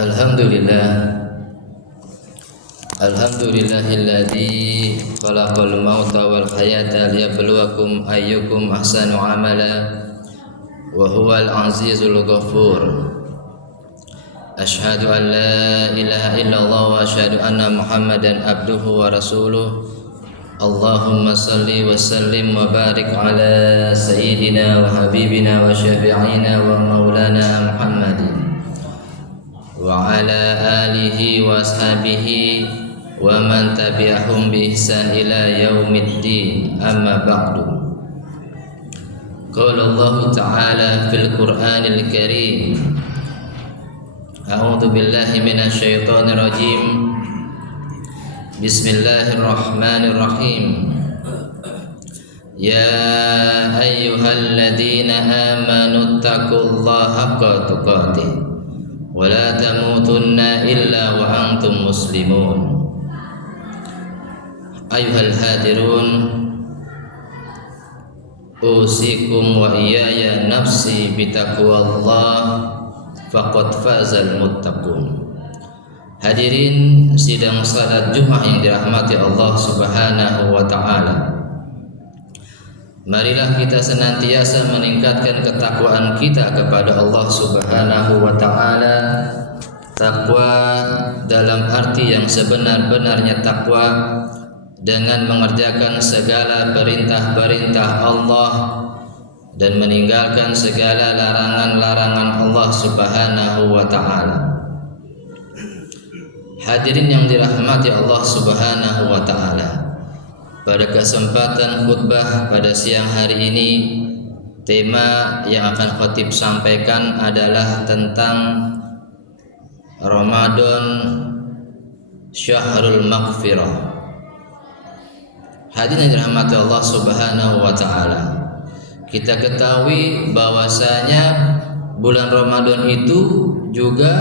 Alhamdulillah Alhamdulillahilladzi khalaqal mauta wal hayata liyabluwakum ayyukum ahsanu amala wa huwal azizul ghafur. Asyhadu an la ilaha illallah wa asyhadu anna Muhammadan abduhu wa rasuluh. Allahumma salli wa sallim wa barik ala sayyidina wa habibina wa syafi'ina wa maulana Muhammadin wa ala alihi wa ashabihi wa man tabi'ahum bi ihsan ila yaumiddin, amma ba'du. Qala Allah ta'ala fil Qur'anil Karim, a'udzu billahi minasy syaithanir rajim. Bismillahirrahmanirrahim. Ya ayyuhalladzina amanu taqullaha haqqa tuqatih wa la tamutunna illa wa antum muslimun. Ayyuhal hadirun, usikum wa iyaya nafsi bitaqwallah faqad fazal muttaqun. Hadirin sidang salat Jumat yang dirahmati Allah Subhanahu wa taala. Marilah kita senantiasa meningkatkan ketakwaan kita kepada Allah Subhanahu wa taala. Takwa dalam arti yang sebenar-benarnya takwa, dengan mengerjakan segala perintah-perintah Allah dan meninggalkan segala larangan-larangan Allah Subhanahu wa taala. Hadirin yang dirahmati Allah Subhanahu wa taala, pada kesempatan khutbah pada siang hari ini, tema yang akan khatib sampaikan adalah tentang Ramadan Syahrul Maghfirah. Hadirin yang dirahmati Allah Subhanahu wa taala, kita ketahui bahwasanya bulan Ramadan itu juga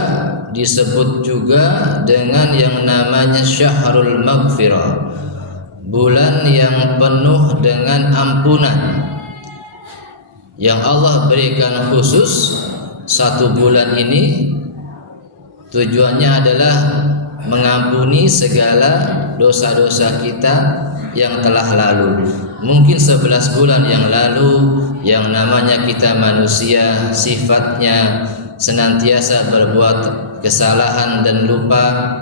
disebut juga dengan yang namanya Syahrul Maghfirah, bulan yang penuh dengan ampunan, yang Allah berikan khusus satu bulan ini. Tujuannya adalah mengampuni segala dosa-dosa kita yang telah lalu. Mungkin 11 bulan yang lalu, yang namanya kita manusia sifatnya senantiasa berbuat kesalahan dan lupa.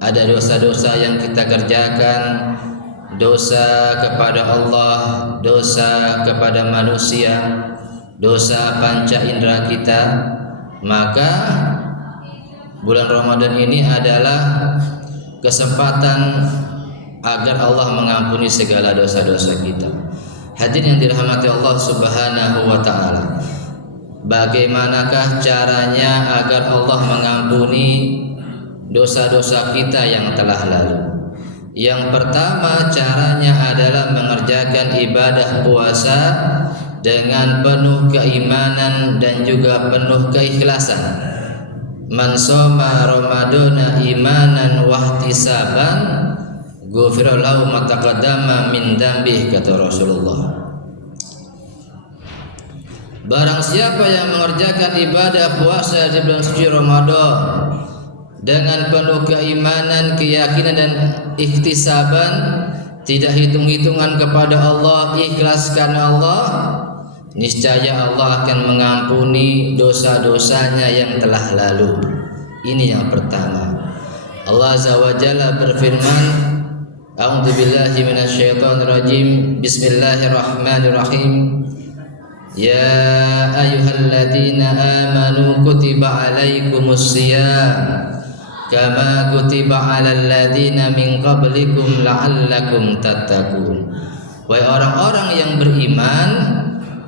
Ada dosa-dosa yang kita kerjakan, dosa kepada Allah, dosa kepada manusia, dosa panca indera kita. Maka bulan Ramadan ini adalah kesempatan agar Allah mengampuni segala dosa-dosa kita. Hadirin yang dirahmati Allah Subhanahu wa taala, bagaimanakah caranya agar Allah mengampuni dosa-dosa kita yang telah lalu? Yang pertama, caranya adalah mengerjakan ibadah puasa dengan penuh keimanan dan juga penuh keikhlasan. Man shoma ramadana imanan wahtisaban ghufira lahu ma taqaddama min dzambih, kata Rasulullah. Barang siapa yang mengerjakan ibadah puasa di bulan suci Ramadan dengan penuh keimanan, keyakinan dan ikhtisaban, tidak hitung-hitungan kepada Allah, ikhlas karena Allah, niscaya Allah akan mengampuni dosa-dosanya yang telah lalu. Ini yang pertama. Allah Azza wa Jalla berfirman, a'udzu billahi minasyaitonir rajim. Bismillahirrahmanirrahim. Ya ayyuhalladzina amanu kutiba alaikumus shiyam kama kutiba alal ladzina min qablikum la'allakum tattaqun. Wahai orang-orang yang beriman,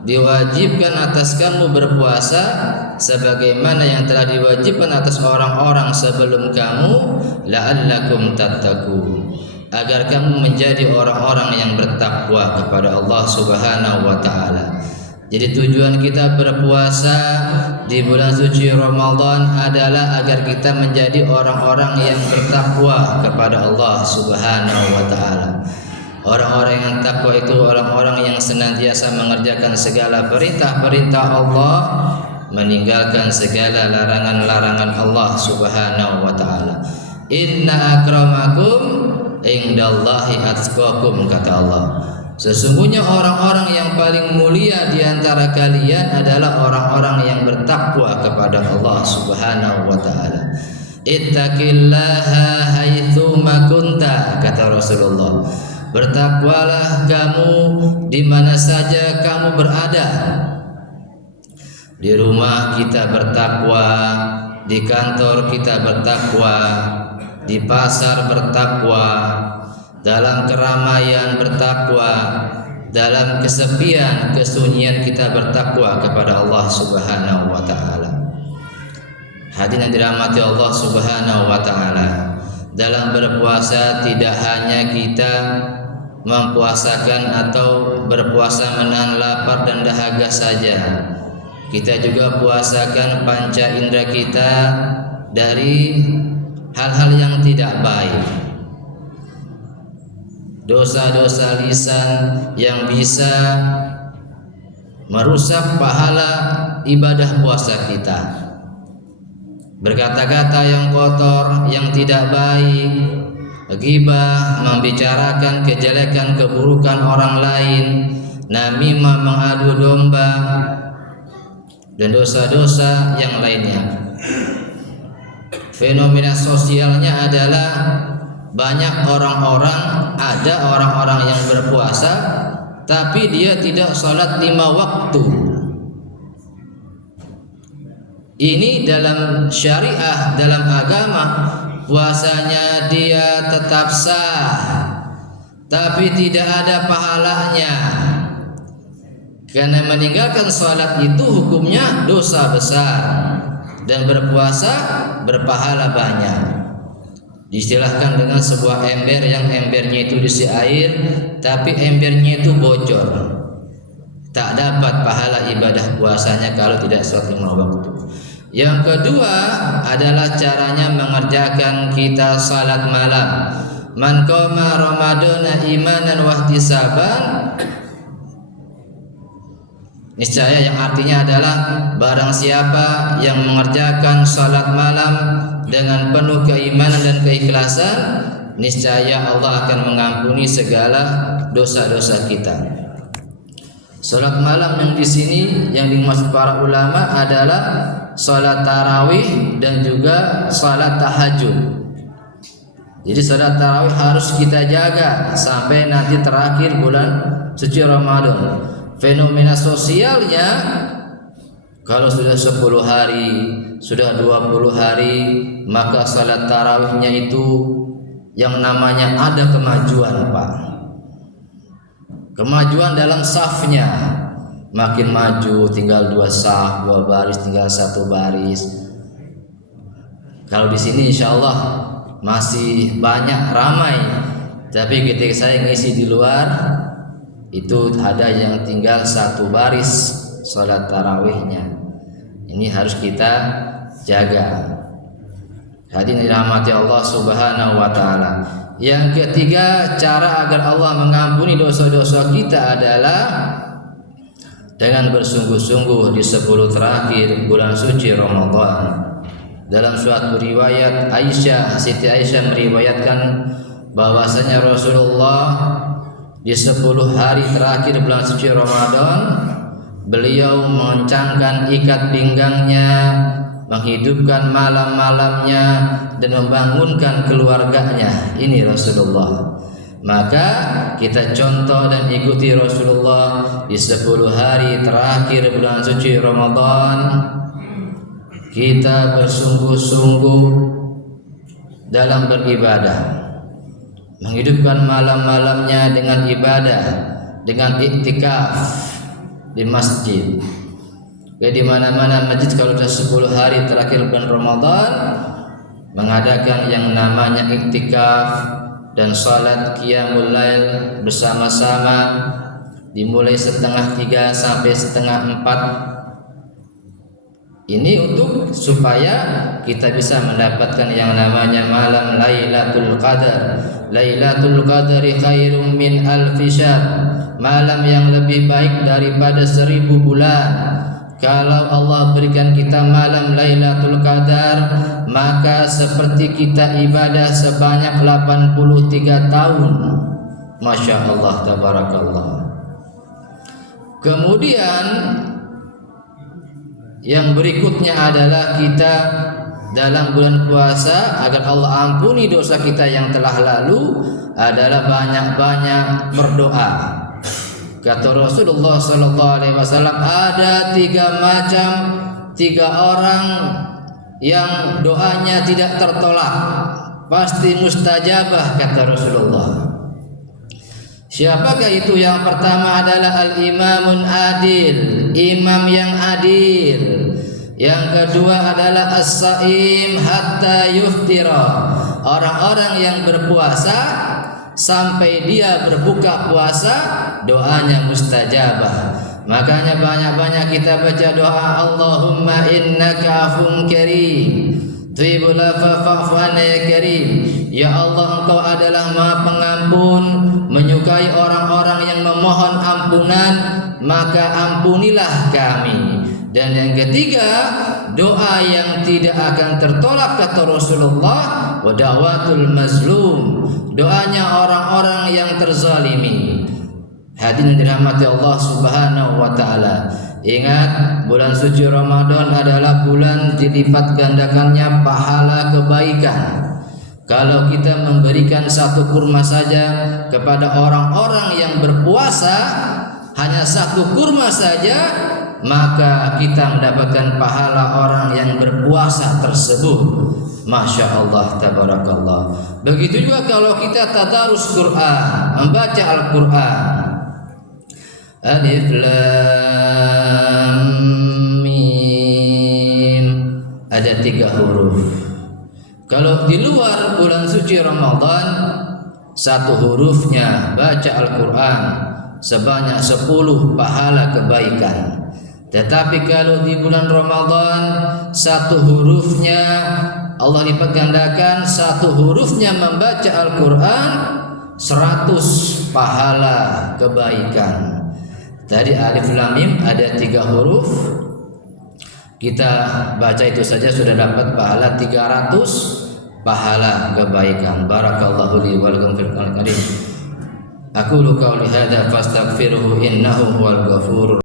diwajibkan atas kamu berpuasa sebagaimana yang telah diwajibkan atas orang-orang sebelum kamu, la'allakum tattaqun, agar kamu menjadi orang-orang yang bertakwa kepada Allah Subhanahu wa taala. Jadi tujuan kita berpuasa di bulan suci Ramadan adalah agar kita menjadi orang-orang yang bertakwa kepada Allah Subhanahu wa taala. Orang-orang yang takwa itu orang-orang yang senantiasa mengerjakan segala perintah-perintah Allah meninggalkan segala larangan-larangan Allah Subhanahu wa taala. Inna akramakum indallahi atqakum, kata Allah. Sesungguhnya orang-orang yang paling mulia di antara kalian adalah orang-orang yang bertakwa kepada Allah Subhanahu wa taala. Ittaqillaha haitsu ma kunta, kata Rasulullah. Bertakwalah kamu di mana saja kamu berada. Di rumah kita bertakwa, di kantor kita bertakwa, di pasar bertakwa, dalam keramaian bertakwa, dalam kesepian, kesunyian kita bertakwa kepada Allah Subhanahu wa taala. Hadirin yang dirahmati Allah Subhanahu wa taala, dalam berpuasa tidak hanya kita mempuasakan atau berpuasa menahan lapar dan dahaga saja. Kita juga puasakan panca indera kita dari hal-hal yang tidak baik, dosa-dosa lisan yang bisa merusak pahala ibadah puasa kita. Berkata-kata yang kotor, yang tidak baik, ghibah, membicarakan kejelekan keburukan orang lain, namimah, mengadu domba, dan dosa-dosa yang lainnya. Fenomena sosialnya adalah banyak ada orang-orang yang berpuasa tapi dia tidak sholat 5 waktu. Ini dalam syariah, dalam agama, puasanya dia tetap sah tapi tidak ada pahalanya. Karena meninggalkan sholat itu hukumnya dosa besar, dan berpuasa berpahala banyak. Diistilahkan dengan sebuah ember yang embernya itu diisi air, tapi embernya itu bocor. Tak dapat pahala ibadah puasanya kalau tidak sholat 5 waktu. Yang kedua adalah caranya mengerjakan kita salat malam. Man qama ramadhana imanan wa ihtisaban, niscaya yang artinya adalah barang siapa yang mengerjakan salat malam dengan penuh keimanan dan keikhlasan, niscaya Allah akan mengampuni segala dosa-dosa kita. Salat malam yang di sini yang dimaksud para ulama adalah salat tarawih dan juga salat tahajud. Jadi salat tarawih harus kita jaga sampai nanti terakhir bulan suci Ramadan. Fenomena sosialnya, kalau sudah 10 hari, sudah 20 hari, maka salat tarawihnya itu yang namanya ada kemajuan, Pak. Kemajuan dalam safnya, makin maju, tinggal 2 saf, 2 baris, tinggal 1 baris. Kalau di sini insya Allah masih banyak ramai, tapi ketika saya ngisi di luar, itu ada yang tinggal 1 baris salat tarawihnya. Ini harus kita jaga. Hadirin dirahmati Allah Subhanahu wa taala. Yang ketiga, cara agar Allah mengampuni dosa-dosa kita adalah dengan bersungguh-sungguh di 10 terakhir bulan suci Ramadan. Dalam suatu riwayat Siti Aisyah meriwayatkan bahwasanya Rasulullah di 10 hari terakhir bulan suci Ramadan, beliau mengencangkan ikat pinggangnya, menghidupkan malam-malamnya, dan membangunkan keluarganya. Ini Rasulullah. Maka kita contoh dan ikuti Rasulullah di 10 hari terakhir bulan suci Ramadan. Kita bersungguh-sungguh dalam beribadah, menghidupkan malam-malamnya dengan ibadah, dengan iktikaf di masjid. Di mana-mana masjid kalau sudah 10 hari terakhir bulan Ramadan mengadakan yang namanya iktikaf dan salat qiyamul lail bersama-sama, dimulai 2:30 sampai 3:30. Ini untuk supaya kita bisa mendapatkan yang namanya malam Lailatul Qadar. Lailatul Qadri khairum min alfi syahr. Malam yang lebih baik daripada 1000 bulan. kalau Allah berikan kita malam Lailatul Qadar, maka seperti kita ibadah sebanyak 83 tahun. Masya Allah, tabarakallah. Kemudian yang berikutnya adalah kita dalam bulan puasa, agar Allah ampuni dosa kita yang telah lalu, adalah banyak-banyak berdoa. Kata Rasulullah SAW, ada 3 macam, 3 orang yang doanya tidak tertolak, pasti mustajabah, kata Rasulullah. Siapakah itu? Yang pertama adalah al-imamun adil, imam yang adil. Yang kedua adalah as-saim hatta yuftira, orang-orang yang berpuasa sampai dia berbuka puasa, doanya mustajabah. Makanya banyak-banyak kita baca doa, Allahumma innaka afun karim tuhibbul afwa fa'fu anna ya karim. Ya Allah, Engkau adalah Maha Pengampun, menyukai orang-orang yang memohon ampunan, maka ampunilah kami. Dan yang ketiga, doa yang tidak akan tertolak, kata Rasulullah, wa da'watul mazlum, doanya orang-orang yang terzalimi. Hadirin dirahmati Allah Subhanahu wa taala. Ingat, bulan suci Ramadan adalah bulan dilipat gandakannya pahala kebaikan. Kalau kita memberikan 1 kurma saja kepada orang-orang yang berpuasa, hanya 1 kurma saja, maka kita mendapatkan pahala orang yang berpuasa tersebut. Masya Allah, tabarakallah. Begitu juga kalau kita tadarus Quran, membaca Al-Quran. Alif Lam Mim, ada 3 huruf. Kalau di luar bulan suci Ramadan, 1 hurufnya baca Al-Quran sebanyak 10 pahala kebaikan. Tetapi kalau di bulan Ramadan, 1 hurufnya Allah lipat gandakan, 1 hurufnya membaca Al-Quran 100 pahala kebaikan. Tadi Alif Lam Mim ada 3 huruf, kita baca itu saja sudah dapat pahala 300 pahala kebaikan. Barakallahu li wa lakum fil Qur'anil karim. Aqulu qawli hadza fastaghfiruhu innahu huwal ghafurur